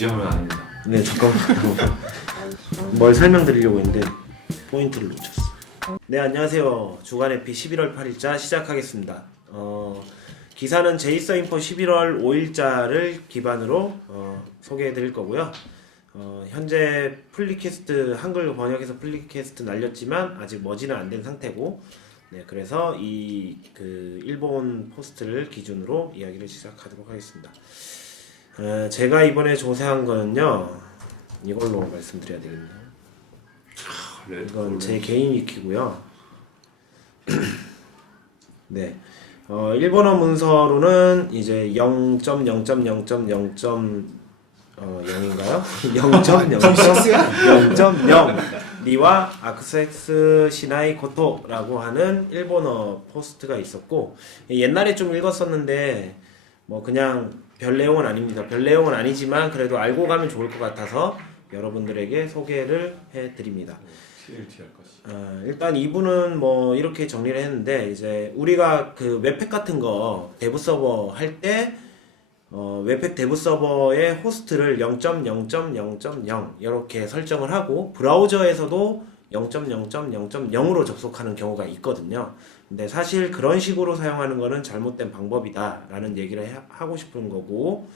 무시하면 안 됩니다. 네, 잠깐만. 뭘 설명드리려고 했는데 포인트를 놓쳤어. 네, 안녕하세요. 주간에피 11월 8일자 시작하겠습니다. 기사는 제이서인포 11월 5일자를 기반으로 소개해드릴 거고요. 현재 플리캐스트 한글 번역해서 플리캐스트 날렸지만 아직 머지는 안 된 상태고, 네, 그래서 이 일본 포스트를 기준으로 이야기를 시작하도록 하겠습니다. 제가 이번에 조사한 거는요, 이걸로 말씀드려야 되겠네요. 이건 제 개인 위키고요. 네, 일본어 문서로는 이제 0.0.0.0.0인가요? 0.0.0.0 리와 아크세스 시나이 고토라고 하는 일본어 포스트가 있었고, 옛날에 좀 읽었었는데 뭐 그냥 별 내용은 아닙니다. 별 내용은 아니지만 그래도 알고 가면 좋을 것 같아서 여러분들에게 소개를 해드립니다. 일단 이분은 뭐 이렇게 정리를 했는데, 이제 우리가 그 웹팩 같은 거 대부 서버 할 때 웹팩 대부 서버의 호스트를 0.0.0.0 이렇게 설정을 하고 브라우저에서도 0.0.0.0으로 접속하는 경우가 있거든요. 근데 사실 그런 식으로 사용하는 거는 잘못된 방법이다 라는 얘기를 하고 싶은 거고,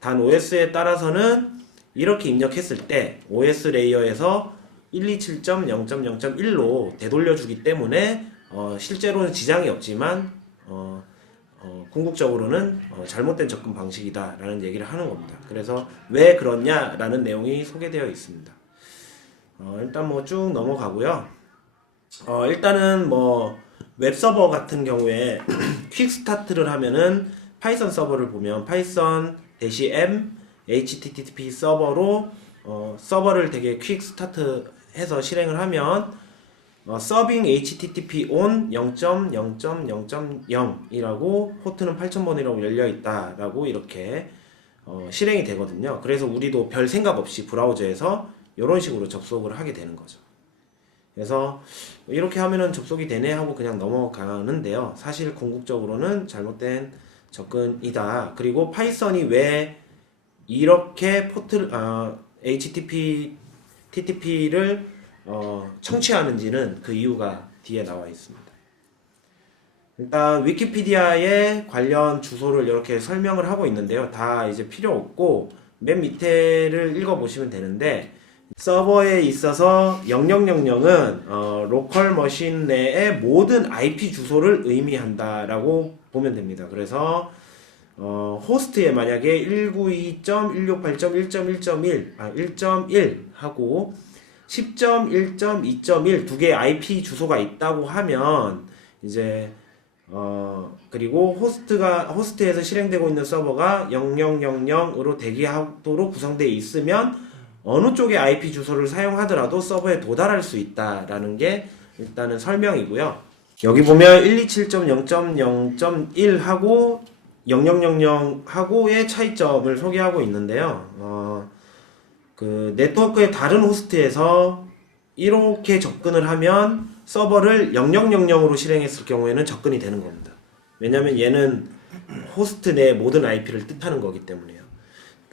단 OS에 따라서는 이렇게 입력했을 때 OS 레이어에서 127.0.0.1로 되돌려주기 때문에 실제로는 지장이 없지만 궁극적으로는 잘못된 접근 방식이다 라는 얘기를 하는 겁니다. 그래서 왜 그렇냐 라는 내용이 소개되어 있습니다. 일단 뭐 쭉 넘어가고요. 일단은 뭐 웹서버 같은 경우에 퀵스타트를 하면은 파이썬 서버를 보면 파이썬 -m http 서버로 서버를 되게 퀵스타트 해서 실행을 하면 서빙 http on 0.0.0.0이라고 포트는 8000번이라고 열려있다라고 이렇게 실행이 되거든요. 그래서 우리도 별 생각 없이 브라우저에서 이런 식으로 접속을 하게 되는 거죠. 그래서 이렇게 하면은 접속이 되네 하고 그냥 넘어가는데요. 사실 궁극적으로는 잘못된 접근이다. 그리고 파이썬이 왜 이렇게 포트를 TTP를 청취하는지는 그 이유가 뒤에 나와 있습니다. 일단 위키피디아의 관련 주소를 이렇게 설명을 하고 있는데요. 다 이제 필요 없고 맨 밑에를 읽어보시면 되는데, 서버에 있어서 0000은 로컬 머신 내의 모든 IP 주소를 의미한다라고 보면 됩니다. 그래서 호스트에 만약에 192.168.1.1.1 하고 10.1.2.1 두 개의 IP 주소가 있다고 하면 이제 그리고 호스트에서 실행되고 있는 서버가 0000으로 대기하도록 구성되어 있으면 어느 쪽의 IP 주소를 사용하더라도 서버에 도달할 수 있다라는 게 일단은 설명이고요. 여기 보면 127.0.0.1 하고 0000 하고의 차이점을 소개하고 있는데요. 그 네트워크의 다른 호스트에서 이렇게 접근을 하면 서버를 0000으로 실행했을 경우에는 접근이 되는 겁니다. 왜냐면 얘는 호스트 내 모든 IP를 뜻하는 거기 때문에요.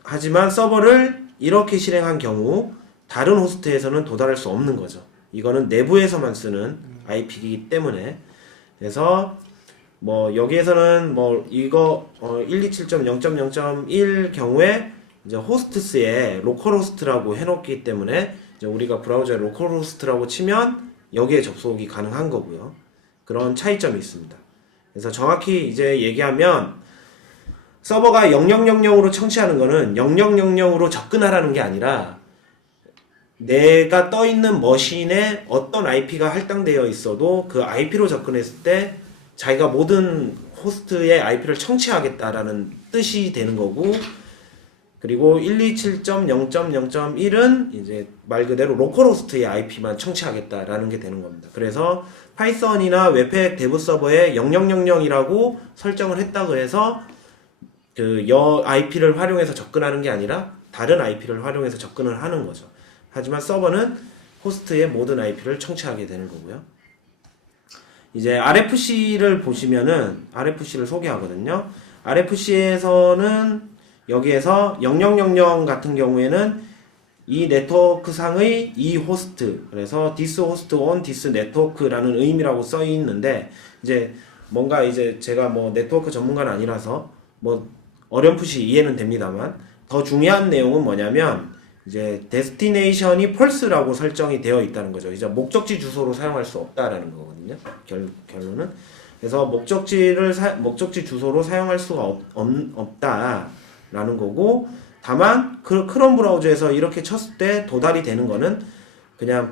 하지만 서버를 이렇게 실행한 경우 다른 호스트에서는 도달할 수 없는 거죠. 이거는 내부에서만 쓰는 IP이기 때문에. 그래서 뭐 여기에서는 뭐 이거 127.0.0.1 경우에 이제 호스트스에 로컬 호스트라고 해놓기 때문에 이제 우리가 브라우저에 로컬 호스트라고 치면 여기에 접속이 가능한 거고요. 그런 차이점이 있습니다. 그래서 정확히 이제 얘기하면 서버가 0000으로 청취하는 거는 0000으로 접근하라는 게 아니라 내가 떠 있는 머신에 어떤 IP가 할당되어 있어도 그 IP로 접근했을 때 자기가 모든 호스트의 IP를 청취하겠다라는 뜻이 되는 거고, 그리고 127.0.0.1은 이제 말 그대로 로컬 호스트의 IP만 청취하겠다라는 게 되는 겁니다. 그래서 파이썬이나 웹팩 대부 서버에 0000이라고 설정을 했다고 해서 그 IP를 활용해서 접근하는 게 아니라 다른 IP를 활용해서 접근을 하는 거죠. 하지만 서버는 호스트의 모든 IP를 청취하게 되는 거고요. 이제 RFC를 보시면은 RFC를 소개하거든요. RFC에서는 여기에서 0000 같은 경우에는 이 네트워크상의 이 호스트, 그래서 this host on this network라는 의미라고 써 있는데, 이제 뭔가 이제 제가 뭐 네트워크 전문가는 아니라서 뭐 어렴풋이 이해는 됩니다만, 더 중요한 내용은 뭐냐면 이제 데스티네이션이 펄스라고 설정이 되어 있다는 거죠. 이제 목적지 주소로 사용할 수 없다라는 거거든요. 결론은. 그래서 목적지 주소로 사용할 수가 없다라는 거고, 다만 그 크롬 브라우저에서 이렇게 쳤을 때 도달이 되는 거는 그냥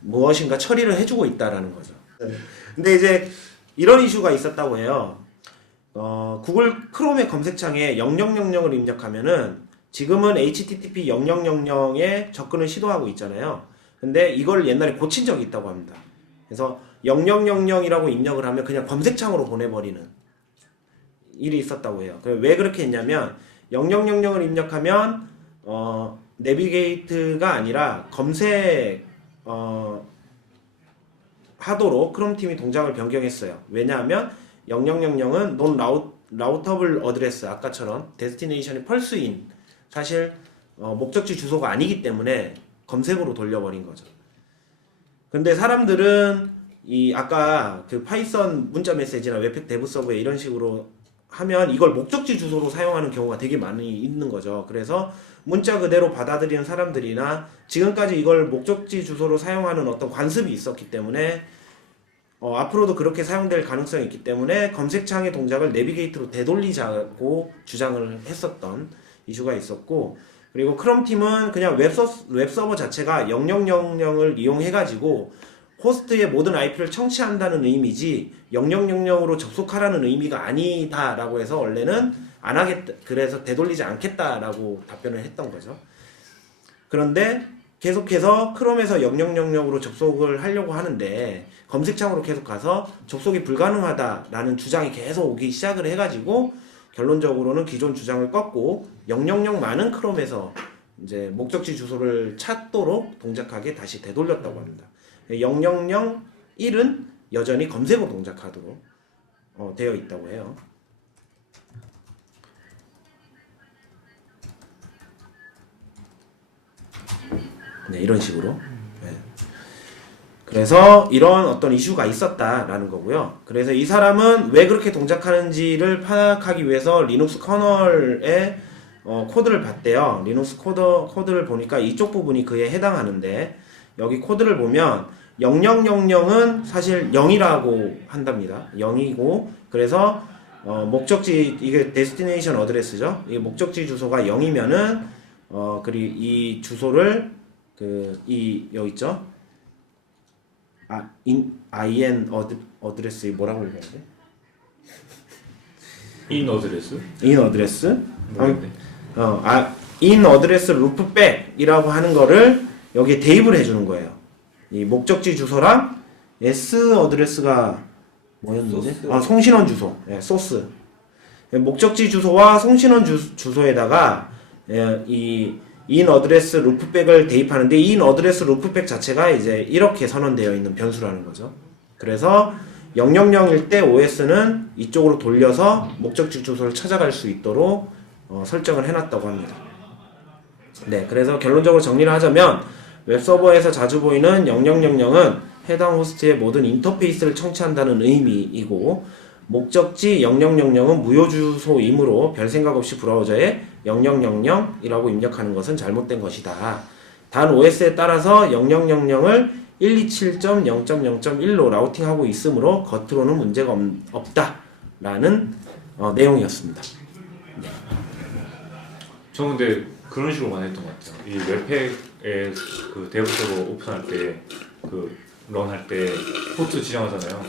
무엇인가 처리를 해주고 있다라는 거죠. 근데 이제 이런 이슈가 있었다고 해요. 구글 크롬의 검색창에 0000을 입력하면은 지금은 HTTP 0000에 접근을 시도하고 있잖아요. 근데 이걸 옛날에 고친 적이 있다고 합니다. 그래서 0000이라고 입력을 하면 그냥 검색창으로 보내버리는 일이 있었다고 해요. 왜 그렇게 했냐면 0000을 입력하면 내비게이트가 아니라 검색 하도록 크롬 팀이 동작을 변경했어요. 왜냐하면 0000은 논 라우터블 어드레스, 아까처럼 데스티네이션이 펄스인, 사실 목적지 주소가 아니기 때문에 검색으로 돌려버린 거죠. 근데 사람들은 아까 그 파이썬 문자 메시지나 웹팩 데브 서버에 이런 식으로 하면 이걸 목적지 주소로 사용하는 경우가 되게 많이 있는 거죠. 그래서 문자 그대로 받아들이는 사람들이나 지금까지 이걸 목적지 주소로 사용하는 어떤 관습이 있었기 때문에 앞으로도 그렇게 사용될 가능성이 있기 때문에 검색창의 동작을 내비게이트로 되돌리자고 주장을 했었던 이슈가 있었고, 그리고 크롬 팀은 그냥 웹서버 자체가 0000을 이용해가지고 호스트의 모든 IP를 청취한다는 의미지 0000으로 접속하라는 의미가 아니다라고 해서 원래는 안 하겠다, 그래서 되돌리지 않겠다라고 답변을 했던 거죠. 그런데 계속해서 크롬에서 0000으로 접속을 하려고 하는데 검색창으로 계속 가서 접속이 불가능하다라는 주장이 계속 오기 시작을 해가지고 결론적으로는 기존 주장을 꺾고 000만은 크롬에서 이제 목적지 주소를 찾도록 동작하게 다시 되돌렸다고 합니다. 0001은 여전히 검색으로 동작하도록 되어 있다고 해요. 네, 이런 식으로. 네. 그래서 이런 어떤 이슈가 있었다라는 거고요. 그래서 이 사람은 왜 그렇게 동작하는지를 파악하기 위해서 리눅스 커널에 코드를 봤대요. 리눅스 코드를 보니까 이쪽 부분이 그에 해당하는데, 여기 코드를 보면 0000은 사실 0이라고 한답니다. 0이고, 그래서 목적지, 이게 데스티네이션 어드레스죠. 이 목적지 주소가 0이면은 그리고 이 주소를 여기 있죠. in 어드레스 뭐라고 읽어야 돼? in 어드레스? in 어드레스? 모르겠네. in 어드레스 루프백이라고 하는 거를 여기에 대입을 해주는 거예요. 이 목적지 주소랑 s 어드레스가 뭐였는지? 송신원 주소. 네, 소스. 목적지 주소와 송신원 주소에다가 이 in 어드레스 루프백을 대입하는데, 이 in 어드레스 루프백 자체가 이제 이렇게 선언되어 있는 변수라는 거죠. 그래서 000일 때 OS는 이쪽으로 돌려서 목적지 주소를 찾아갈 수 있도록 설정을 해놨다고 합니다. 네, 그래서 결론적으로 정리를 하자면 웹서버에서 자주 보이는 0000은 해당 호스트의 모든 인터페이스를 청취한다는 의미이고, 목적지 0000은 무효 주소이므로 별 생각 없이 브라우저에 0000이라고 입력하는 것은 잘못된 것이다. 단 OS에 따라서 0000을 127.0.0.1로 라우팅하고 있으므로 겉으로는 문제가 없다라는 내용이었습니다. 네. 저 근데 그런 식으로 많이 했던 것 같아요. 이 웹팩에 그 데브 서버 오픈할 때 런할 때 포트 지정하잖아요.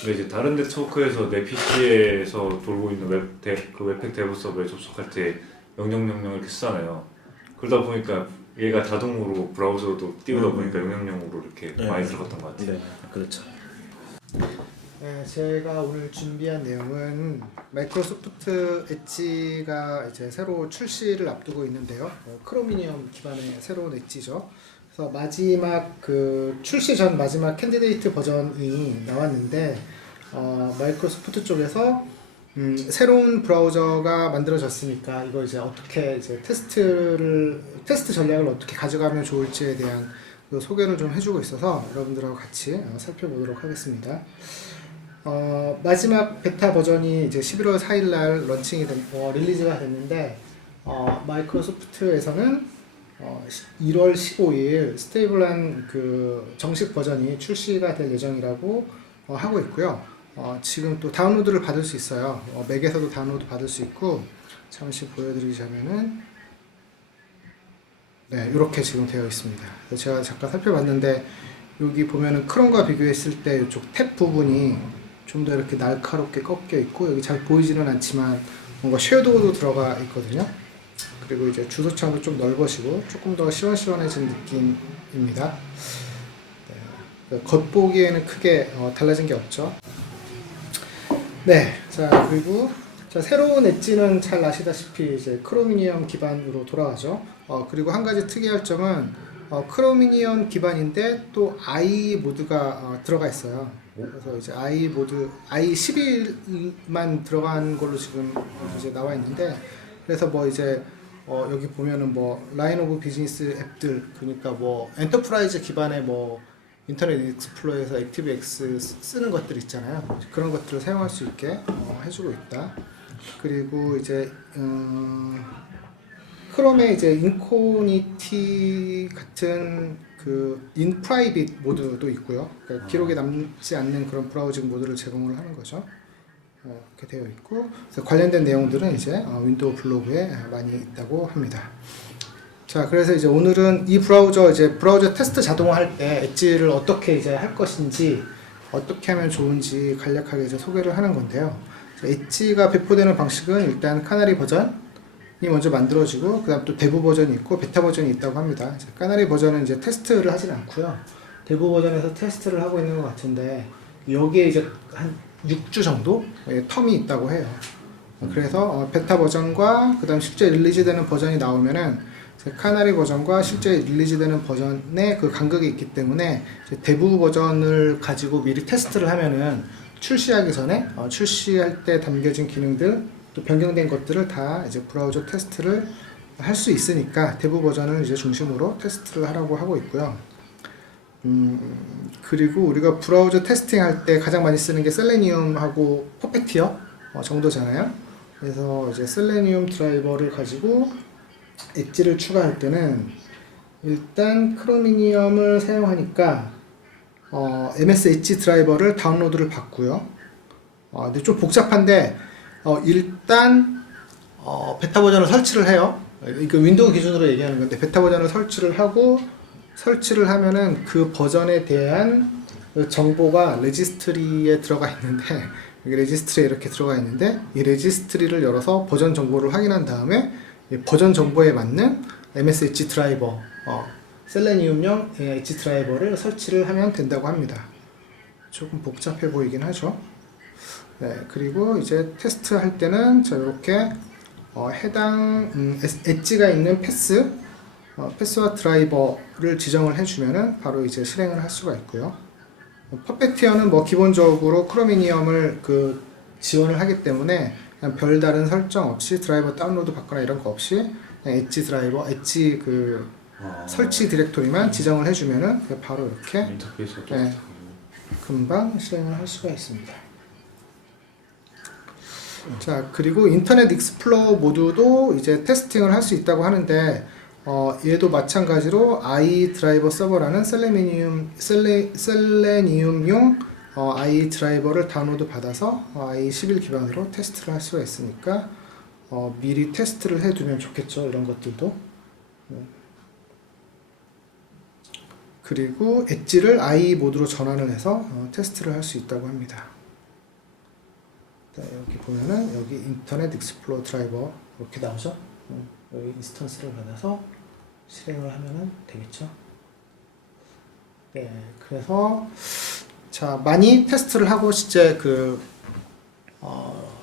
근데 이제 다른 네트워크에서 내 PC에서 돌고 있는 웹팩 데브 서버에 접속할 때 0000 이렇게 쓰잖아요. 그러다 보니까 얘가 자동으로 브라우저도 띄우다 보니까 0000으로 이렇게 많이 들어갔던 것 같아요. 네, 그렇죠. 네, 제가 오늘 준비한 내용은 마이크로소프트 엣지가 이제 새로 출시를 앞두고 있는데요. 크로미니엄 기반의 새로운 엣지죠. 그래서 마지막 출시 전 마지막 캔디데이트 버전이 나왔는데 마이크로소프트 쪽에서 새로운 브라우저가 만들어졌으니까 이거 이제 어떻게 이제 테스트 전략을 어떻게 가져가면 좋을지에 대한 그 소개를 좀 해주고 있어서 여러분들하고 같이 살펴보도록 하겠습니다. 마지막 베타 버전이 이제 11월 4일날 릴리즈가 됐는데 마이크로소프트에서는 1월 15일 스테이블한 그 정식 버전이 출시가 될 예정이라고 하고 있고요. 지금 또 다운로드를 받을 수 있어요. 맥에서도 다운로드 받을 수 있고, 잠시 보여드리자면은 네, 이렇게 지금 되어 있습니다. 제가 잠깐 살펴봤는데 여기 보면은 크롬과 비교했을 때 이쪽 탭 부분이 좀 더 이렇게 날카롭게 꺾여 있고, 여기 잘 보이지는 않지만 뭔가 섀도우도 들어가 있거든요. 그리고 이제 주소창도 좀 넓어지고 조금 더 시원시원해진 느낌입니다. 네, 겉보기에는 크게 달라진 게 없죠. 네, 자 그리고 새로운 엣지는 잘 아시다시피 이제 크로미니엄 기반으로 돌아가죠. 그리고 한 가지 특이할 점은 크로미니엄 기반인데 또 i 모드가 들어가 있어요. 그래서 이제 i 모드 i11만 들어간 걸로 지금 이제 나와 있는데, 그래서 뭐 이제 여기 보면은 뭐 라인 오브 비즈니스 앱들, 그러니까 뭐 엔터프라이즈 기반의 뭐 인터넷 익스플로러에서 액티브엑스 쓰는 것들 있잖아요. 그런 것들을 사용할 수 있게 해주고 있다. 그리고 이제 크롬에 이제 인코니티 같은 그 인프라이빗 모드도 있고요. 그러니까 기록에 남지 않는 그런 브라우징 모드를 제공을 하는 거죠. 이렇게 되어 있고, 그래서 관련된 내용들은 이제 윈도우 블로그에 많이 있다고 합니다. 자, 그래서 이제 오늘은 이 브라우저 테스트 자동화할 때 엣지를 어떻게 이제 할 것인지, 어떻게 하면 좋은지 간략하게 이제 소개를 하는 건데요. 엣지가 배포되는 방식은 일단 카나리 버전이 먼저 만들어지고, 그 다음 또 대부 버전이 있고 베타 버전이 있다고 합니다. 카나리 버전은 이제 테스트를 하진 않고요. 대부 버전에서 테스트를 하고 있는 것 같은데, 여기에 이제 한 6주 정도 텀이 있다고 해요. 그래서 베타 버전과 그 다음 실제 릴리즈되는 버전이 나오면은 카나리 버전과 실제 릴리즈되는 버전의 그 간극이 있기 때문에 대부 버전을 가지고 미리 테스트를 하면은 출시하기 전에 출시할 때 담겨진 기능들 또 변경된 것들을 다 이제 브라우저 테스트를 할 수 있으니까 대부 버전을 이제 중심으로 테스트를 하라고 하고 있고요. 그리고 우리가 브라우저 테스팅 할 때 가장 많이 쓰는 게 셀레니움하고 퍼펙티어 정도잖아요. 그래서 이제 셀레니움 드라이버를 가지고 엣지를 추가할 때는 일단 크로미니엄을 사용하니까 MS 엣지 드라이버를 다운로드를 받고요. 근데 좀 복잡한데 일단 베타 버전을 설치를 해요. 이거 윈도우 기준으로 얘기하는 건데 베타 버전을 설치를 하면은 그 버전에 대한 정보가 레지스트리에 들어가 있는데, 여기 레지스트리에 이렇게 들어가 있는데, 이 레지스트리를 열어서 버전 정보를 확인한 다음에 버전 정보에 맞는 MS 엣지 드라이버, 셀레니움용 엣지 드라이버를 설치를 하면 된다고 합니다. 조금 복잡해 보이긴 하죠. 네, 그리고 이제 테스트 할 때는 이렇게 해당 엣지가 있는 패스와 드라이버를 지정을 해주면은 바로 이제 실행을 할 수가 있고요. 퍼펙티어는 뭐 기본적으로 크로미니엄을 지원을 하기 때문에 그냥 별다른 설정 없이 드라이버 다운로드 받거나 이런 거 없이 그냥 엣지 드라이버, 엣지 설치 디렉토리만 지정을 해주면은 바로 이렇게 인터페이스가 금방 실행을 할 수가 있습니다. 자, 그리고 인터넷 익스플로러 모드도 이제 테스팅을 할 수 있다고 하는데, 얘도 마찬가지로 i 드라이버 서버라는 셀레니움용 i 드라이버를 다운로드 받아서 i11 기반으로 테스트를 할 수가 있으니까 미리 테스트를 해두면 좋겠죠. 이런 것들도. 그리고 엣지를 i 모드로 전환을 해서 테스트를 할 수 있다고 합니다. 여기 보면은 여기 인터넷 익스플로러 드라이버 이렇게 나오죠. 여기 인스턴스를 받아서 실행을 하면은 되겠죠. 네, 그래서 자, 많이 테스트를 하고 실제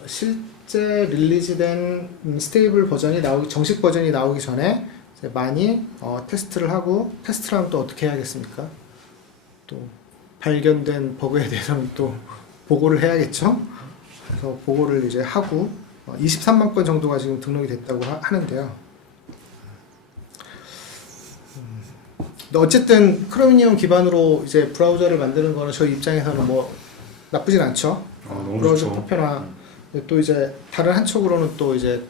실제 릴리즈된 스테이블 버전이 정식 버전이 나오기 전에 이제 많이 테스트를 하고, 테스트를 하면 또 어떻게 해야겠습니까? 또 발견된 버그에 대해서는 또 보고를 해야겠죠. 그래서 그거를 이제 하고 23만 건 정도가 지금 등록이 됐다고 하는데요. 근데 어쨌든 크로미니엄 기반으로 이제 브라우저를 만드는 거는 저희 입장에서는 뭐 나쁘진 않죠. 너무 브라우저 좋죠. 보편화. 근데 또 이제 다른 한쪽으로는 또 이제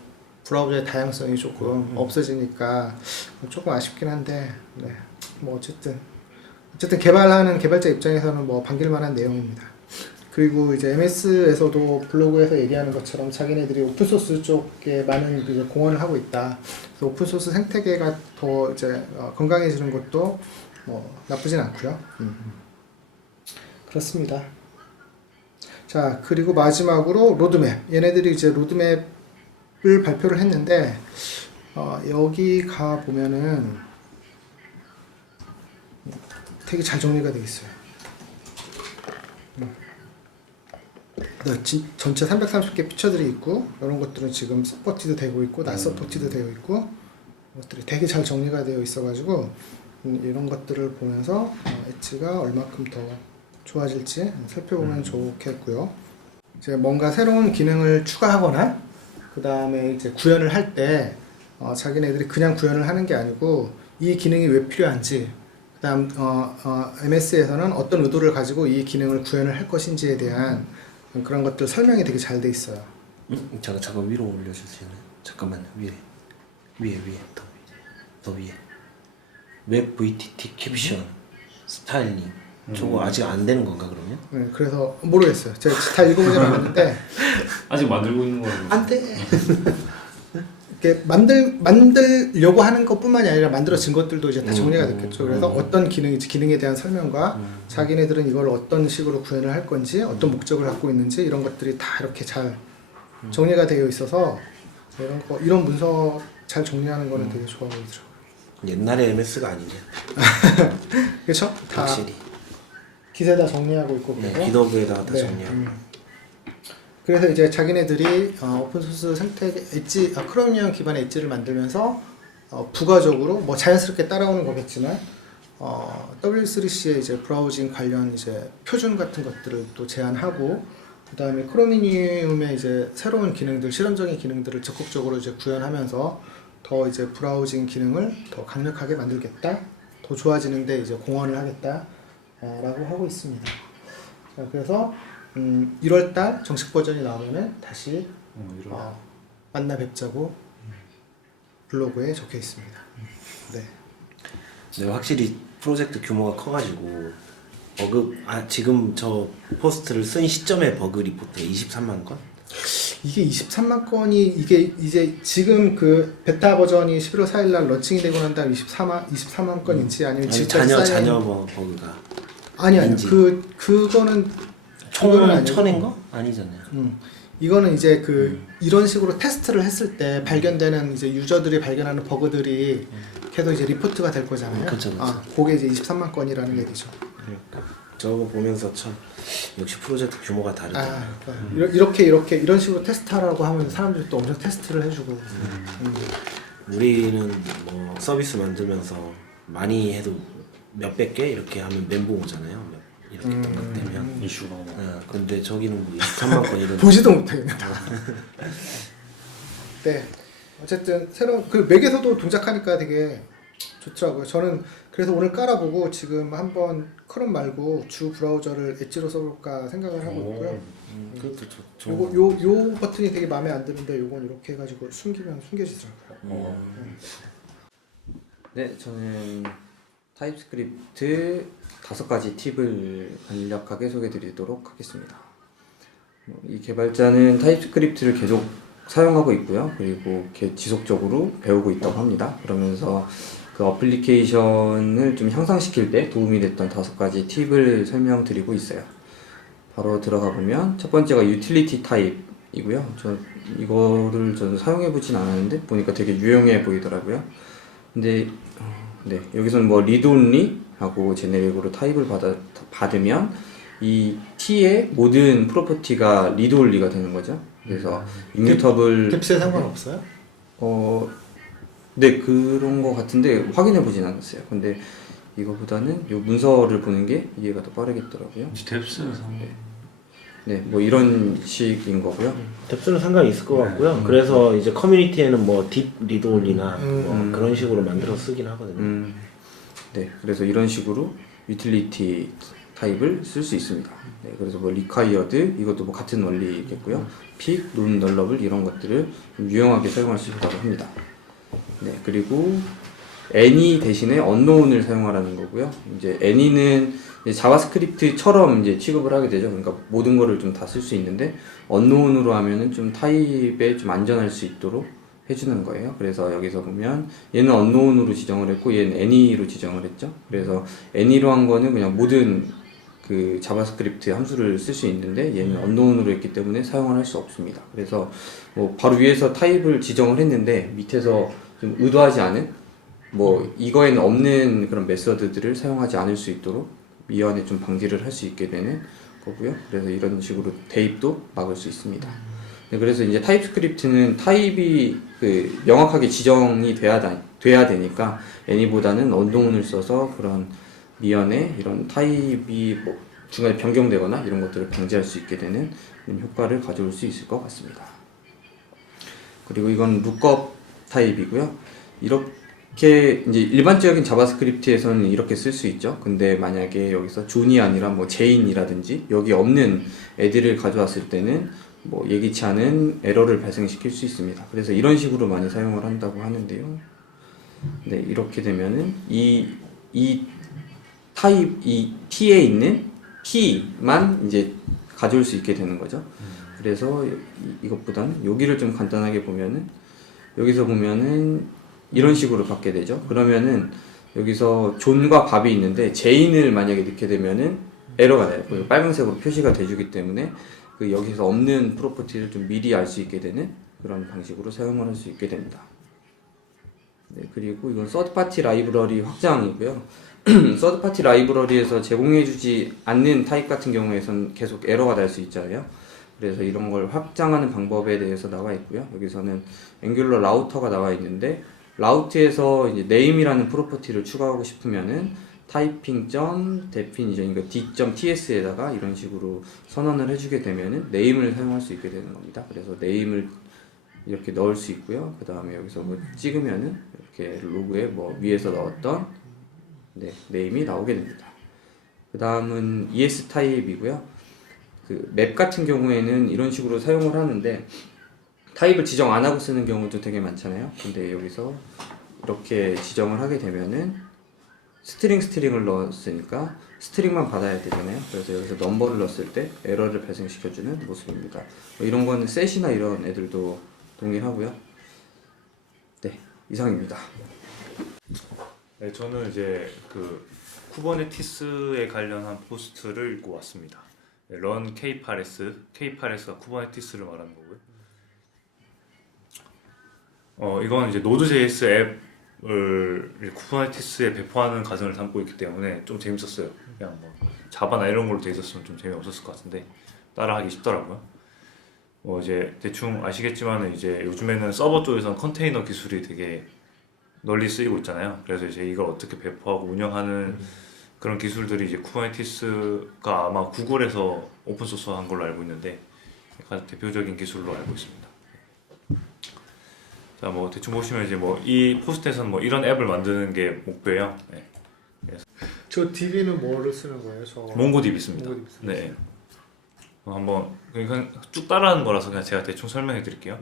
브라우저의 다양성이 조금 없어지니까 조금 아쉽긴 한데, 네. 뭐 어쨌든 개발하는 개발자 입장에서는 뭐 반길 만한 내용입니다. 그리고 이제 MS에서도 블로그에서 얘기하는 것처럼 자기네들이 오픈소스 쪽에 많은 이제 공헌을 하고 있다. 그래서 오픈소스 생태계가 더 이제 건강해지는 것도 뭐 나쁘진 않고요. 그렇습니다. 자, 그리고 마지막으로 로드맵. 얘네들이 이제 로드맵을 발표를 했는데 여기 가 보면은 되게 잘 정리가 되어 있어요. 전체 330개 피처들이 있고 이런 것들은 지금 서포티도 되고 있고 나 서포티도 되어 있고 것들이 되게 잘 정리가 되어 있어가지고 이런 것들을 보면서 엣지가 얼마큼 더 좋아질지 살펴보면 좋겠고요. 이제 뭔가 새로운 기능을 추가하거나 그 다음에 이제 구현을 할 때 자기네들이 그냥 구현을 하는 게 아니고 이 기능이 왜 필요한지 그다음 MS에서는 어떤 의도를 가지고 이 기능을 구현을 할 것인지에 대한 그런 것들 설명이 되게 잘 돼 있어요. 잠깐 위로 올려줄 수 있나요? 잠깐만 위에 더 위에 웹 VTT 캡션 스타일링 저거 아직 안 되는 건가 그러면? 네, 그래서 모르겠어요. 제가 다 읽어보진 않았는데 아직 만들고 있는 거예요. 안 돼. 이렇게 만들려고 하는 것뿐만이 아니라 만들어진 것들도 이제 다 정리가 됐겠죠. 그래서 어떤 기능인지 기능에 대한 설명과 자기네들은 이걸 어떤 식으로 구현을 할 건지 어떤 목적을 갖고 있는지 이런 것들이 다 이렇게 잘 정리가 되어 있어서 이런 문서 잘 정리하는 거는 되게 좋아 보이더라고요. 옛날에 MS가 아니네. 그렇죠? 다 확실히. 기세 다 정리하고 있고 그리고 기더브에다가 다 네, 정리하고. 그래서 이제 자기네들이 오픈소스 생태계 엣지, 크로미엄 기반의 엣지를 만들면서 부가적으로 뭐 자연스럽게 따라오는 거겠지만 W3C의 이제 브라우징 관련 이제 표준 같은 것들을 또 제안하고 그 다음에 크로미니움의 이제 새로운 기능들, 실험적인 기능들을 적극적으로 이제 구현하면서 더 이제 브라우징 기능을 더 강력하게 만들겠다, 더 좋아지는데 이제 공헌을 하겠다라고 하고 있습니다. 자, 그래서 1월달 정식 버전이 나오면은 다시 만나 뵙자고 블로그에 적혀 있습니다. 네. 네, 확실히 프로젝트 규모가 커가지고 버그 지금 저 포스트를 쓴 시점에 버그 리포트가 23만 건? 이게 23만 건이 이게 이제 지금 그 베타 버전이 11월 4일 날 런칭이 되고 난 다음 24만 건인지 아니면 지금까지 자녀 버그가 아니 아닌지. 그거는 총 아니고. 쳐낸 거? 아니잖아요. 이거는 이제 이런 식으로 테스트를 했을 때 발견되는 이제 유저들이 발견하는 버그들이 계속 이제 리포트가 될 거잖아요. 그쵸. 그게 이제 23만 건이라는 얘기죠. 저거 보면서 참 역시 프로젝트 규모가 다르다. 이렇게 이런 식으로 테스트하라고 하면 사람들이 또 엄청 테스트를 해주고. 우리는 뭐 서비스 만들면서 많이 해도 몇백 개 이렇게 하면 멘붕 오잖아요. 이렇게 등록되면 이슈가. 근데 저기는 뭐 23만 건 이런. 보지도 못하겠네. 네. 어쨌든 새로운 그 맥에서도 동작하니까 되게 좋더라고요. 저는 그래서 오늘 깔아보고 지금 한번 크롬 말고 주 브라우저를 엣지로 써볼까 생각을 하고 있고요. 그것도 좋죠. 요 버튼이 되게 마음에 안 드는데 요건 이렇게 해가지고 숨기면 숨겨지더라고요. 네, 저는 타입스크립트 5가지 팁을 간략하게 소개드리도록 하겠습니다. 이 개발자는 타입스크립트를 계속 사용하고 있고요. 그리고 지속적으로 배우고 있다고 합니다. 그러면서 그 어플리케이션을 좀 향상시킬 때 도움이 됐던 5가지 팁을 설명드리고 있어요. 바로 들어가 보면 첫 번째가 유틸리티 타입이고요. 저는 사용해보진 않았는데 보니까 되게 유용해 보이더라고요. 근데 네, 여기서는 뭐 리드 온리 하고 제네릭으로 타입을 받으면 이 T의 모든 프로퍼티가 리드 온리가 되는 거죠. 그래서 이뮤터블 뎁스에 상관없어요? 네, 그런 거 같은데 확인해 보진 않았어요. 근데 이거보다는 요 문서를 보는 게 이해가 더 빠르겠더라고요. 뎁스에서. 네, 뭐 이런 식인 거고요. 뎁스는 상관이 있을 것 같고요. 그래서 이제 커뮤니티에는 뭐 딥 리드올리나 뭐 그런 식으로 만들어 쓰긴 하거든요. 네, 그래서 이런 식으로 유틸리티 타입을 쓸 수 있습니다. 네, 그래서 뭐 required 이것도 뭐 같은 원리겠고요. pick, non nullable 이런 것들을 좀 유용하게 사용할 수 있다고 합니다. 네, 그리고 any 대신에 unknown을 사용하라는 거고요. 이제 any는 이제 자바스크립트처럼 이제 취급을 하게 되죠. 그러니까 모든 거를 좀 다 쓸 수 있는데 unknown으로 하면은 좀 타입에 좀 안전할 수 있도록 해주는 거예요. 그래서 여기서 보면 얘는 unknown으로 지정을 했고 얘는 any로 지정을 했죠. 그래서 any로 한 거는 그냥 모든 그 자바스크립트 함수를 쓸 수 있는데 얘는 unknown으로 했기 때문에 사용을 할 수 없습니다. 그래서 뭐 바로 위에서 타입을 지정을 했는데 밑에서 좀 의도하지 않은 뭐 이거에는 없는 그런 메서드들을 사용하지 않을 수 있도록 미연에 좀 방지를 할 수 있게 되는 거고요. 그래서 이런 식으로 대입도 막을 수 있습니다. 네, 그래서 이제 타입스크립트는 타입이 그 명확하게 지정이 돼야 되니까 any보다는 unknown을 써서 그런 미연에 이런 타입이 뭐 중간에 변경되거나 이런 것들을 방지할 수 있게 되는 그런 효과를 가져올 수 있을 것 같습니다. 그리고 이건 lookup 타입이고요. 이렇게 이제 일반적인 자바스크립트에서는 이렇게 쓸 수 있죠. 근데 만약에 여기서 존이 아니라 뭐 제인이라든지 여기 없는 애들을 가져왔을 때는 뭐 예기치 않은 에러를 발생시킬 수 있습니다. 그래서 이런 식으로 많이 사용을 한다고 하는데요. 네, 이렇게 되면은 이 타입, 이 T에 있는 키만 이제 가져올 수 있게 되는 거죠. 그래서 이것보다는 여기를 좀 간단하게 보면은 여기서 보면은 이런 식으로 받게 되죠. 그러면은 여기서 존과 밥이 있는데 제인을 만약에 넣게 되면은 에러가 나요. 빨간색으로 표시가 돼주기 때문에 그 여기서 없는 프로퍼티를 좀 미리 알 수 있게 되는 그런 방식으로 사용을 할 수 있게 됩니다. 네, 그리고 이건 서드파티 라이브러리 확장이고요. 서드파티 라이브러리에서 제공해주지 않는 타입 같은 경우에선 계속 에러가 날 수 있잖아요. 그래서 이런 걸 확장하는 방법에 대해서 나와 있고요. 여기서는 앵귤러 라우터가 나와 있는데 라우트에서 이제 name이라는 프로퍼티를 추가하고 싶으면은 typing.definition 그러니까 d.ts에다가 이런 식으로 선언을 해주게 되면은 name을 사용할 수 있게 되는 겁니다. 그래서 name을 이렇게 넣을 수 있고요. 그 다음에 여기서 뭐 찍으면은 이렇게 로그에 뭐 위에서 넣었던 name이 나오게 됩니다. 그 다음은 ES 타입이고요. 그 맵 같은 경우에는 이런 식으로 사용을 하는데 타입을 지정 안 하고 쓰는 경우도 되게 많잖아요. 근데 여기서 이렇게 지정을 하게 되면은 스트링을 넣었으니까 스트링만 받아야 되잖아요. 그래서 여기서 넘버를 넣었을 때 에러를 발생시켜주는 모습입니다. 뭐 이런 거는 셋이나 이런 애들도 동일하고요. 네, 이상입니다. 네, 저는 이제 그 쿠버네티스에 관련한 포스트를 읽고 왔습니다. 네, run K8s가 쿠버네티스를 말하는 거고요. 이건 이제 Node.js 앱을 쿠버네티스에 배포하는 과정을 담고 있기 때문에 좀 재밌었어요. 그냥 뭐 자바나 이런 걸로 돼 있었으면 좀 재미없었을 것 같은데 따라하기 쉽더라고요. 이제 대충 아시겠지만 이제 요즘에는 서버 쪽에서는 컨테이너 기술이 되게 널리 쓰이고 있잖아요. 그래서 이제 이걸 어떻게 배포하고 운영하는 그런 기술들이 이제 쿠버네티스가 아마 구글에서 오픈 소스한 걸로 알고 있는데 가장 대표적인 기술로 알고 있습니다. 자, 뭐 대충 보시면 이제 뭐 이 포스트에서는 뭐 이런 앱을 만드는 게 목표예요. 네. 저 DB는 뭐를 쓰는 거예요? 저 몽고DB 씁니다. 몽고DB 씁니다. 네. 한번 그냥 쭉 따라하는 거라서 그냥 제가 대충 설명해 드릴게요.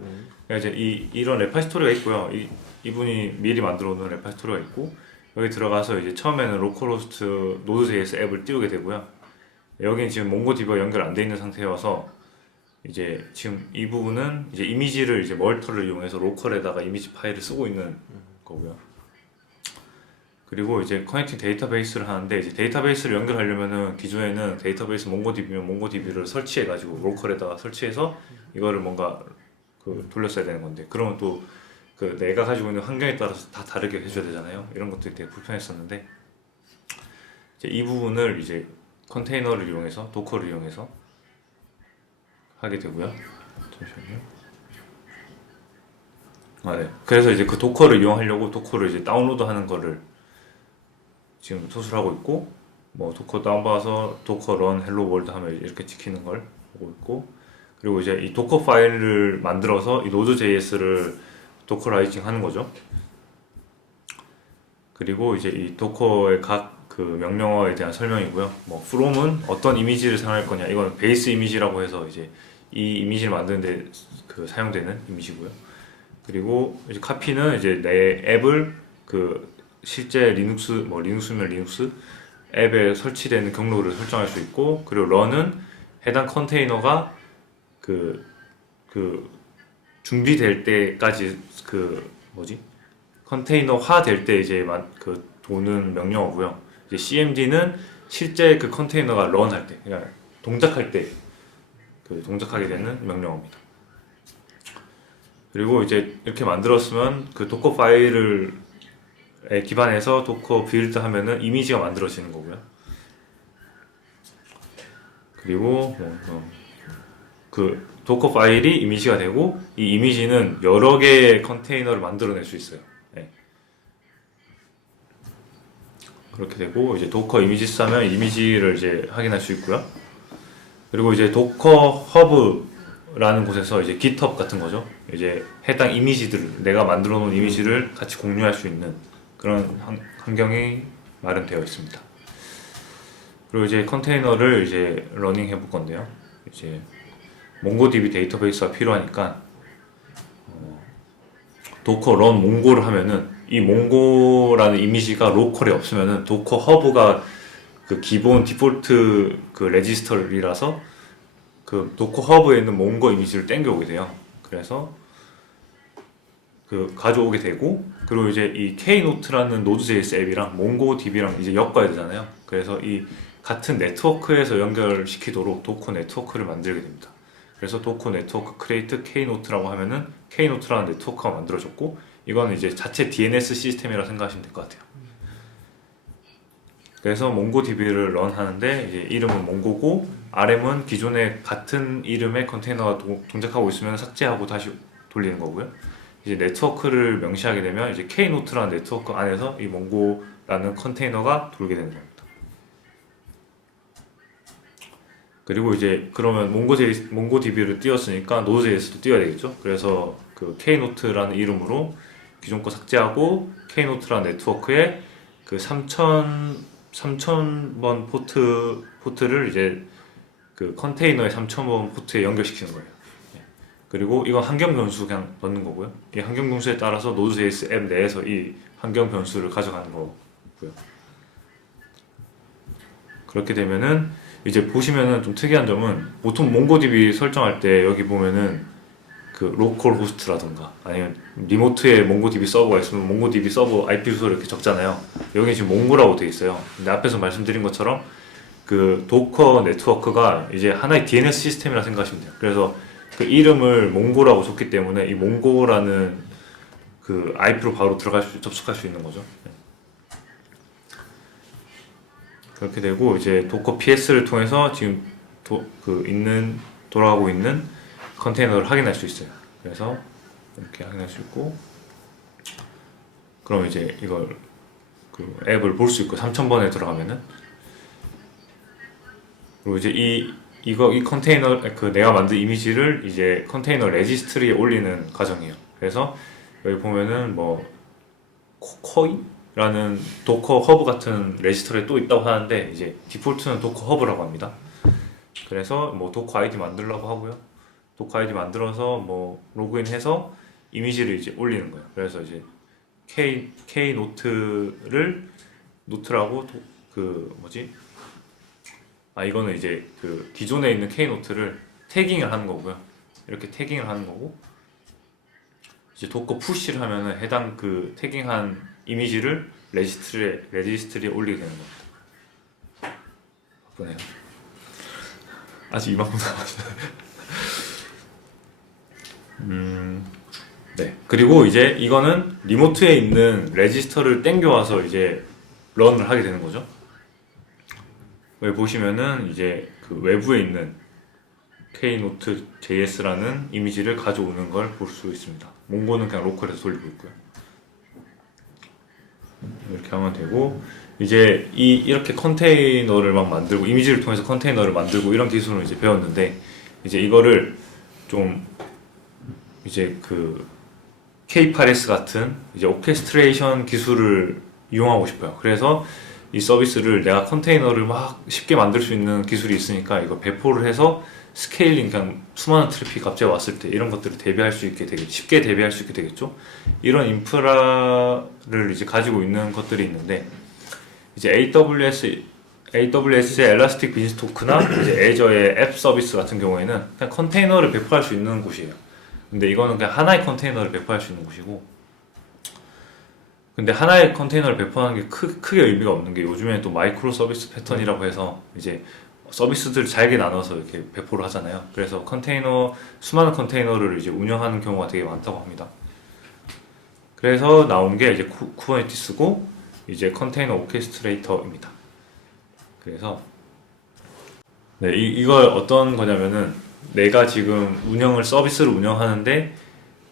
그러니까 이제 이런 레파지토리가 있고요. 이분이 미리 만들어 놓은 레파지토리가 있고 여기 들어가서 이제 처음에는 로컬호스트 Node.js 앱을 띄우게 되고요. 여기는 지금 몽고DB와 연결 안 돼 있는 상태여서 이제 지금 이 부분은 이제 이미지를 이제 멀터를 이용해서 로컬에다가 이미지 파일을 쓰고 있는 거고요. 그리고 이제 커넥팅 데이터베이스를 하는데 이제 데이터베이스를 연결하려면은 기존에는 데이터베이스 몽고DB면 몽고DB를 설치해 가지고 로컬에다가 설치해서 이거를 뭔가 그 돌렸어야 되는 건데 그러면 또 그 내가 가지고 있는 환경에 따라서 다 다르게 해줘야 되잖아요. 이런 것들이 되게 불편했었는데 이제 이 부분을 이제 컨테이너를 이용해서 도커를 이용해서 하게 되고요. 잠시만요. 네. 그래서 이제 그 도커를 이용하려고 도커를 이제 다운로드하는 거를 지금 소술하고 있고 뭐 도커 다운받아서 도커 런 헬로 월드 하면 이렇게 찍히는 걸 보고 있고, 그리고 이제 이 도커 파일을 만들어서 이 Node.js를 도커라이징 하는 거죠. 그리고 이제 이 도커의 각 그 명령어에 대한 설명이고요. 뭐 from은 어떤 이미지를 사용할 거냐, 이건 베이스 이미지라고 해서 이제 이 이미지를 만드는데 그 사용되는 이미지고요. 그리고 이제 copy는 이제 내 앱을 그 실제 리눅스면 리눅스 앱에 설치되는 경로를 설정할 수 있고, 그리고 run은 해당 컨테이너가 그 준비될 때까지 컨테이너화 될 때 이제 도는 명령어고요. 이제 CMD는 실제 그 컨테이너가 런할 때, 그러니까 동작할 때 동작하게 되는 명령어입니다. 그리고 이제 이렇게 만들었으면 그 도커 파일을 기반해서 도커 빌드 하면은 이미지가 만들어지는 거고요. 그리고 그 도커 파일이 이미지가 되고, 이 이미지는 여러 개의 컨테이너를 만들어낼 수 있어요. 네. 그렇게 되고, 이제 도커 이미지 하면 이미지를 이제 확인할 수 있고요. 그리고 이제 도커 허브라는 곳에서 이제 GitHub 같은 거죠. 이제 해당 이미지들을, 내가 만들어 놓은 이미지를 같이 공유할 수 있는 그런 환경이 마련되어 있습니다. 그리고 이제 컨테이너를 이제 러닝 해볼 건데요. 이제 몽고DB 데이터베이스가 필요하니까 도커 런 몽고를 하면은, 이 몽고라는 이미지가 로컬에 없으면은 도커 허브가 그 기본 디폴트 그 레지스터리라서 그 도커 허브에 있는 몽고 이미지를 땡겨오게 돼요. 그래서 그 가져오게 되고, 그리고 이제 이 K노트라는 Node.js 앱이랑 몽고DB랑 이제 엮어야 되잖아요. 그래서 이 같은 네트워크에서 연결시키도록 도커 네트워크를 만들게 됩니다. 그래서 도커 네트워크 크리에이트 K노트라고 하면은 K노트라는 네트워크가 만들어졌고, 이거는 이제 자체 DNS 시스템이라 생각하시면 될 것 같아요. 그래서 몽고DB를 런 하는데, 이제 이름은 몽고고 RM은 기존에 같은 이름의 컨테이너가 동작하고 있으면 삭제하고 다시 돌리는 거고요. 이제 네트워크를 명시하게 되면 이제 K노트라는 네트워크 안에서 이 몽고라는 컨테이너가 돌게 되는 겁니다. 그리고 이제 그러면 몽고DB를 띄웠으니까 Node.js도 띄워야 되겠죠. 그래서 그 K노트라는 이름으로 기존 거 삭제하고, K노트라는 네트워크에 그 3000번 포트를 이제 그 컨테이너의 3000번 포트에 연결시키는 거예요. 그리고 이건 환경 변수 그냥 넣는 거고요. 이 환경 변수에 따라서 Node.js 앱 내에서 이 환경 변수를 가져가는 거고요. 그렇게 되면은 이제 보시면은 좀 특이한 점은, 보통 몽고DB 설정할 때 여기 보면은 그 로컬 호스트라던가 아니면 리모트에 몽고DB 서버가 있으면 몽고DB 서버 IP 주소를 이렇게 적잖아요. 여기 지금 몽고라고 되어 있어요. 근데 앞에서 말씀드린 것처럼 그 도커 네트워크가 이제 하나의 DNS 시스템이라 생각하시면 돼요. 그래서 그 이름을 몽고라고 줬기 때문에 이 몽고라는 그 IP로 바로 접속할 수 있는 거죠. 그렇게 되고, 이제 도커 PS를 통해서 지금 돌아가고 있는 컨테이너를 확인할 수 있어요. 그래서 이렇게 확인할 수 있고, 그럼 이제 이걸 그 앱을 볼 수 있고, 3000번에 들어가면은, 그리고 이제 이 컨테이너 내가 만든 이미지를 이제 컨테이너 레지스트리에 올리는 과정이에요. 그래서 여기 보면은 뭐 코코이라는 도커 허브 같은 레지스터리에 또 있다고 하는데, 이제 디폴트는 도커 허브라고 합니다. 그래서 뭐 도커 아이디 만들려고 하고요. 도커 아이디 만들어서 뭐 로그인해서 이미지를 이제 올리는 거예요. 그래서 이제 K 노트라고 이거는 이제 그 기존에 있는 K노트를 태깅을 하는 거고요. 이렇게 태깅을 하는 거고, 이제 도커 푸시를 하면은 해당 그 태깅한 이미지를 레지스트리에 올리게 되는 겁니다. 바쁘네요. 아직 이만큼 남았어요. 네. 그리고 이제 이거는 리모트에 있는 레지스터를 땡겨와서 이제 런을 하게 되는 거죠. 여기 보시면은 이제 그 외부에 있는 K노트.js라는 이미지를 가져오는 걸 볼 수 있습니다. 몽고는 그냥 로컬에서 돌리고 있고요. 이렇게 하면 되고, 이제 이렇게 컨테이너를 막 만들고, 이미지를 통해서 컨테이너를 만들고 이런 기술을 이제 배웠는데, 이제 이거를 좀 이제 그 K8s 같은 이제 오케스트레이션 기술을 이용하고 싶어요. 그래서 이 서비스를 내가 컨테이너를 막 쉽게 만들 수 있는 기술이 있으니까 이거 배포를 해서 스케일링, 그냥 수많은 트래픽 갑자기 왔을 때 이런 것들을 대비할 수 있게 되겠죠. 쉽게 대비할 수 있게 되겠죠. 이런 인프라를 이제 가지고 있는 것들이 있는데 이제 AWS의 엘라스틱 빈스토크나 이제 애저의 앱 서비스 같은 경우에는 그냥 컨테이너를 배포할 수 있는 곳이에요. 근데 이거는 그냥 하나의 컨테이너를 배포할 수 있는 곳이고, 근데 하나의 컨테이너를 배포하는 게 크게 의미가 없는 게 요즘에는 또 마이크로 서비스 패턴이라고 해서 이제 서비스들 잘게 나눠서 이렇게 배포를 하잖아요. 그래서 수많은 컨테이너를 이제 운영하는 경우가 되게 많다고 합니다. 그래서 나온 게 이제 쿠버네티스고 이제 컨테이너 오케스트레이터입니다. 그래서 네, 이걸 어떤 거냐면은 내가 지금 서비스를 운영하는데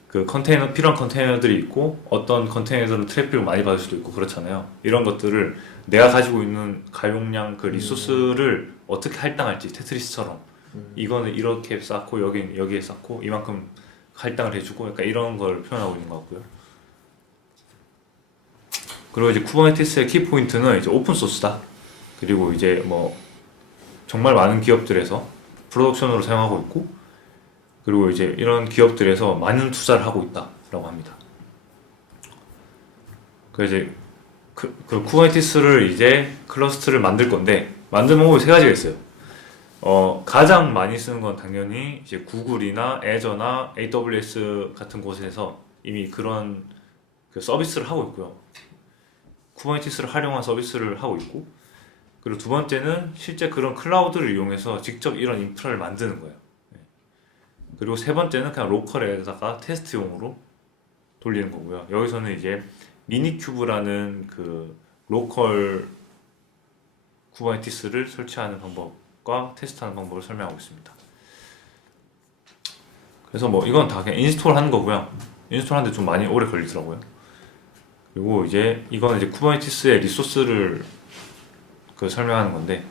그 필요한 컨테이너들이 있고 어떤 컨테이너들은 트래픽을 많이 받을 수도 있고 그렇잖아요. 이런 것들을 내가 가지고 있는 가용량 그 리소스를 어떻게 할당할지, 테트리스처럼 이거는 이렇게 쌓고 여기에 쌓고 이만큼 할당을 해주고 약간 이런 걸 표현하고 있는 것 같고요. 그리고 이제 쿠버네티스의 키포인트는 이제 오픈 소스다. 그리고 이제 뭐 정말 많은 기업들에서 프로덕션으로 사용하고 있고, 그리고 이제 이런 기업들에서 많은 투자를 하고 있다라고 합니다. 그래서 이제 그 쿠버네티스를 이제 클러스트를 만들 건데 만드는 방법이 세 가지가 있어요. 가장 많이 쓰는 건 당연히 이제 구글이나 애저나 AWS 같은 곳에서 이미 그런 그 서비스를 하고 있고요. 쿠버네티스를 활용한 서비스를 하고 있고, 그리고 두 번째는 실제 그런 클라우드를 이용해서 직접 이런 인프라를 만드는 거예요. 그리고 세 번째는 그냥 로컬에다가 테스트용으로 돌리는 거고요. 여기서는 이제 미니큐브라는 그 로컬 쿠버네티스를 설치하는 방법과 테스트하는 방법을 설명하고 있습니다. 그래서 뭐 이건 다 그냥 인스톨하는 거고요. 인스톨하는데 좀 많이 오래 걸리더라고요. 그리고 이제 이거는 이제 쿠버네티스의 리소스를 설명하는 건데,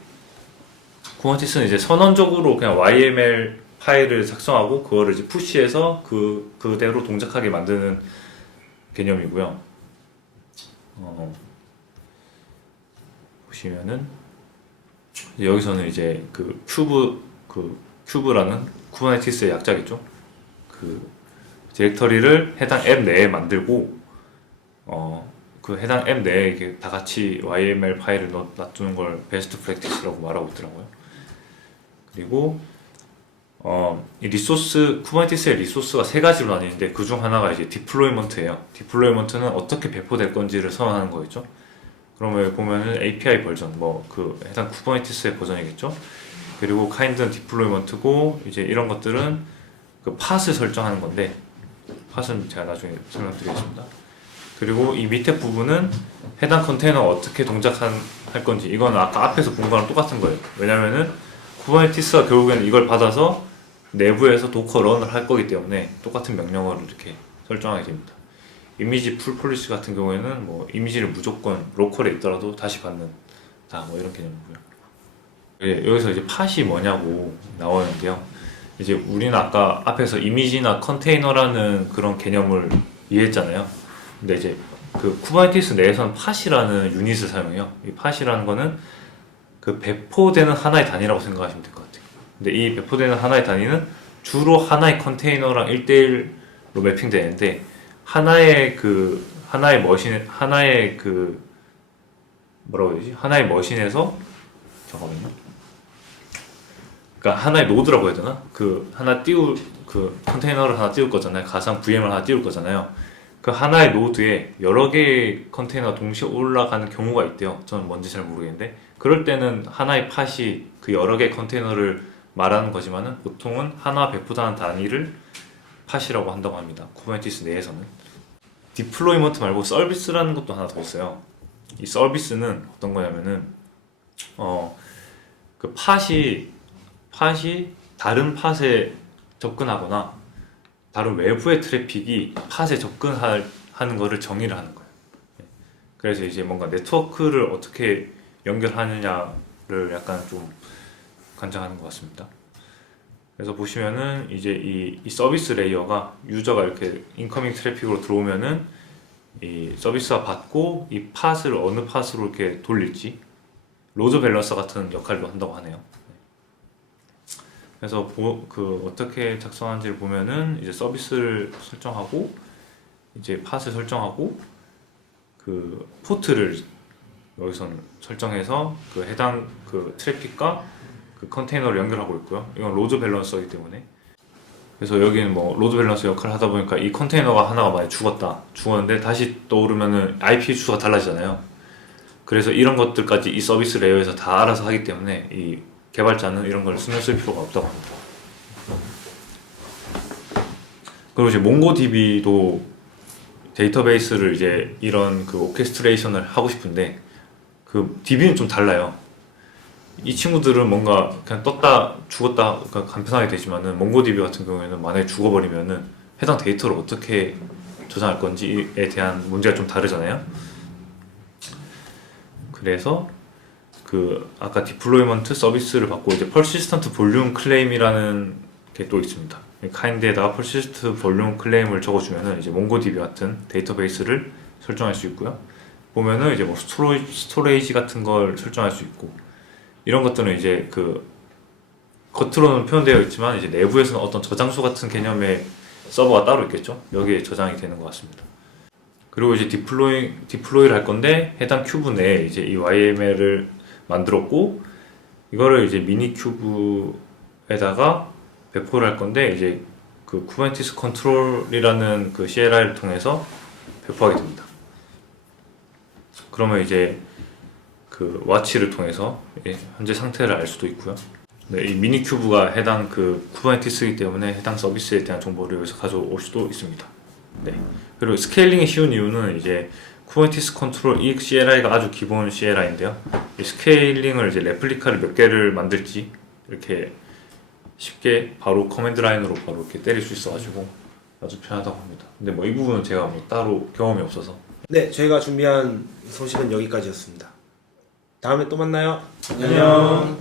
쿠버네티스는 이제 선언적으로 그냥 YML 파일을 작성하고 그거를 이제 푸시해서 그대로 동작하게 만드는 개념이고요. 보시면은 여기서는 이제 큐브라는 쿠버네티스의 약자겠죠. 그 디렉터리를 해당 앱 내에 만들고 그 해당 앱 내에 이렇게 다 같이 YML 파일을 놔두는 걸 베스트 프랙티스라고 말하고 있더라고요. 그리고 이 쿠버네티스의 리소스가 세 가지로 나뉘는데 그 중 하나가 이제 디플로이먼트예요. 디플로이먼트는 어떻게 배포될 건지를 선언하는 거겠죠. 그러면 여기 보면은 API 버전, 그 해당 쿠버네티스의 버전이겠죠. 그리고 카인드는 디플로이먼트고, 이제 이런 것들은 그 팟을 설정하는 건데, 팟은 제가 나중에 설명드리겠습니다. 그리고 이 밑에 부분은 해당 컨테이너가 어떻게 동작할 건지, 이건 아까 앞에서 본 거랑 똑같은 거예요. 왜냐면은 쿠버네티스가 결국에는 이걸 받아서 내부에서 도커 런을 할 거기 때문에 똑같은 명령어를 이렇게 설정하게 됩니다. 이미지 풀 폴리시 같은 경우에는 뭐 이미지를 무조건 로컬에 있더라도 다시 받는다, 뭐 이런 개념이고요. 여기서 이제 팟이 뭐냐고 나오는데요. 이제 우리는 아까 앞에서 이미지나 컨테이너라는 그런 개념을 이해했잖아요. 근데 이제 그 쿠버네티스 내에서는 팟이라는 유닛을 사용해요. 이 팟이라는 거는 그 배포되는 하나의 단위라고 생각하시면 될 것 같아요. 근데 이 배포되는 하나의 단위는 주로 하나의 컨테이너랑 1대1로 매핑되는데, 하나의 머신에서 잠깐만요. 그러니까 하나의 노드라고 해야 되나? 그 컨테이너를 하나 띄울 거잖아요. 가상 VM을 하나 띄울 거잖아요. 그 하나의 노드에 여러 개의 컨테이너가 동시에 올라가는 경우가 있대요. 저는 뭔지 잘 모르겠는데, 그럴 때는 하나의 팟이 그 여러 개의 컨테이너를 말하는 거지만은 보통은 하나 배포하는 단위를 팟이라고 한다고 합니다. 쿠버네티스 내에서는. 디플로이먼트 말고 서비스라는 것도 하나 더 있어요. 이 서비스는 어떤 거냐면은 그 팟이 다른 팟에 접근하거나 다른 외부의 트래픽이 팟에 접근하는 거를 정의를 하는 거예요. 그래서 이제 뭔가 네트워크를 어떻게 연결하느냐를 약간 좀 관장하는 것 같습니다. 그래서 보시면은 이제 이 서비스 레이어가 유저가 이렇게 인커밍 트래픽으로 들어오면은 이 서비스가 받고 이 팟을 어느 팟으로 이렇게 돌릴지 로드 밸런서 같은 역할도 한다고 하네요. 그래서 어떻게 작성하는지를 보면은 이제 서비스를 설정하고 이제 팟을 설정하고 그 포트를 여기선 설정해서 그 해당 그 트래픽과 그 컨테이너를 연결하고 있고요. 이건 로드 밸런서이기 때문에 그래서 여기는 뭐 로드 밸런서 역할을 하다 보니까 이 컨테이너가 하나가 만약 죽었는데 다시 떠오르면은 IP 주소가 달라지잖아요. 그래서 이런 것들까지 이 서비스 레이어에서 다 알아서 하기 때문에 이 개발자는 이런 걸 신경 쓸 필요가 없다고 합니다. 그리고 이제 몽고DB도 데이터베이스를 이제 이런 그 오케스트레이션을 하고 싶은데 그 DB는 좀 달라요. 이 친구들은 뭔가 그냥 떴다 죽었다 그러니까 간편하게 되지만은 몽고DB 같은 경우에는 만약에 죽어버리면은 해당 데이터를 어떻게 저장할 건지에 대한 문제가 좀 다르잖아요. 그래서 그 아까 디플로이먼트 서비스를 받고 이제 persistent volume claim이라는 게 또 있습니다. kind에다가 persistent volume claim을 적어주면은 이제 몽고DB 같은 데이터베이스를 설정할 수 있고요. 보면은 이제 뭐 스토레이지 같은 걸 설정할 수 있고 이런 것들은 이제 그 겉으로는 표현되어 있지만 이제 내부에서는 어떤 저장소 같은 개념의 서버가 따로 있겠죠. 여기에 저장이 되는 것 같습니다. 그리고 이제 디플로이를 할 건데 해당 큐브 내에 이제 이 YML을 만들었고 이거를 이제 미니 큐브에다가 배포를 할 건데 이제 그 쿠버네티스 컨트롤이라는 그 CLI를 통해서 배포하게 됩니다. 그러면 이제 그 와치를 통해서 현재 상태를 알 수도 있고요. 네, 이 미니 큐브가 해당 그 쿠버네티스이기 때문에 해당 서비스에 대한 정보를 여기서 가져올 수도 있습니다. 네. 그리고 스케일링이 쉬운 이유는 이제 쿠버네티스 컨트롤 이 CLI가 아주 기본 CLI인데요. 이 스케일링을 이제 레플리카를 몇 개를 만들지 이렇게 쉽게 바로 커맨드 라인으로 바로 이렇게 때릴 수 있어가지고 아주 편하다고 합니다. 근데 뭐 이 부분은 제가 뭐 따로 경험이 없어서. 네, 저희가 준비한 소식은 여기까지였습니다. 다음에 또 만나요. 안녕.